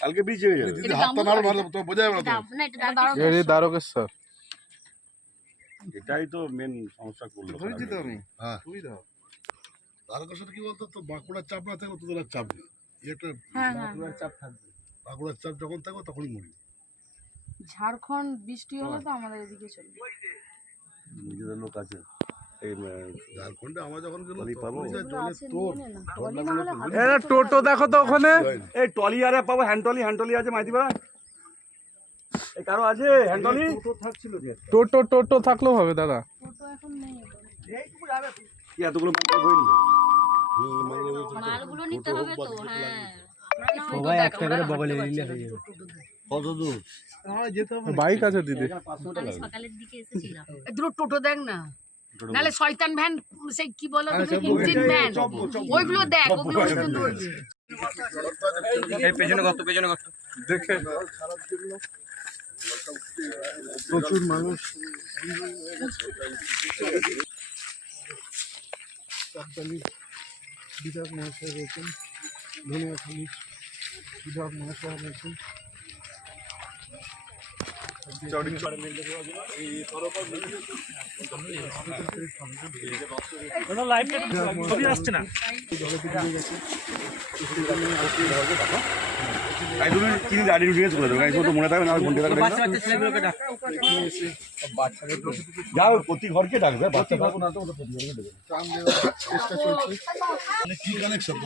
কালকে ব্রিজ হয়ে যাবে। হাতটা নাড়ো তো বোঝা যাবে না এটা দ্বারকেশ্বর। এটাই তো মেন সমস্যা করল বুঝছি তো আমি হ্যাঁ। হবে। তারকের কি বলতো? তো বাঁকুড়ার চাপ না থাকলে তোদের আর চাপ নেই। একটা হ্যাঁ হ্যাঁ। বাঁকুড়ার চাপ যখন থাকবে তখনই মরি। ঝাড়খণ্ড বৃষ্টি হলে তো আমাদের এদিকে চলবে। নিজেদের লোক আছে। টোটো দেখো তো ওখানে। এই টলি আরে পাবো হ্যান্ড টলি হ্যান্ড টলি আছে মাইতি ভাই কারও আছে হ্যান্ড টলি? টোটো টোটো থাকলেও হবে দাদা। টোটো এখন নেই ওখানে। কি এতগুলো মাল বই নিবে মালগুলো নিতে হবে তো হ্যাঁ। সবাই একটা করে বগলে নিলে হয়ে যাবে। কত দূর? বাইক আছে দিদি। সকালের দিকে এসেছিলাম। টোটো দেখ না। নালে শয়তান ভ্যান সেই কি বলো ইঞ্জিন ভ্যান। ওইগুলো দেখ ওগুলো পেছনে কত পেছনে কত দেখে। প্রচুর মানুষ। বিধায়ক মহাশয় রয়েছেন ধনিয়াখালী বিধায়ক মহাশয় রয়েছেন। দেবো মনে থাকবে না যাও প্রতি ঘরকে ডাকবে বাচ্চা থাকব না তো প্রতি ঘরকে ডাকবে চেষ্টা চলছে কি কানেকশন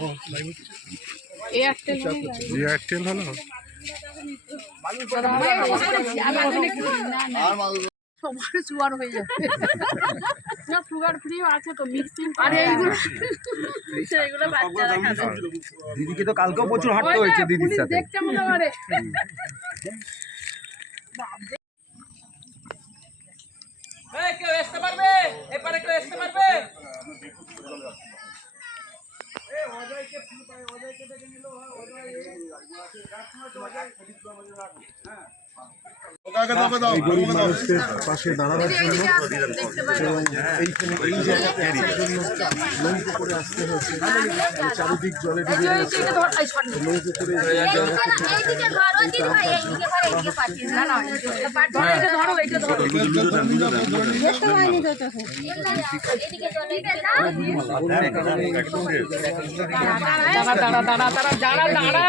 এয়ারটেল হলো? সবার সুগার হয়ে যাবে না সুগার ফ্রি আছে তো মিক্সিং আরে এইগুলো সেইগুলো বাচ্চারা খাবে দিদিকে তো কালকেও প্রচুর হাঁটতে হয়েছে দিদির সাথে। দেখতে মনে করে हाँ तो দাও দাও গরিব মানুষদের পাশে দাঁড়ানোর জন্য এবং এইখানে এই জায়গাতে আসার জন্য নৌকো করে আসতে হয়েছে চারিদিক জলে ডুবে গেছে নৌকো করে এই জায়গাতে এইদিকে ধরো দিদি ভাই এইদিকে ধরো এইদিকে পাঠিয়ে না না এটা ধরো এটা ধরো দেখতে পাইনি তো তো এইদিকে চলে দাঁড়া দাঁড়া দাঁড়া দাঁড়া দাঁড়া দাঁড়া।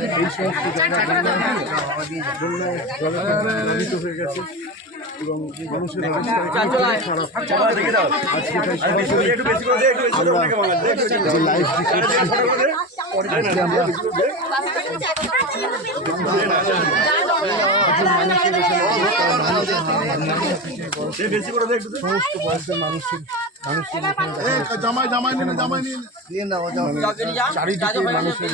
এই সমস্ত জন্য জলে প্লাবিত হয়ে গেছে এবং মানুষের আজকে আজকে আমরা। সমস্ত বয়সের মানুষের চারিদিকে বাড়িতে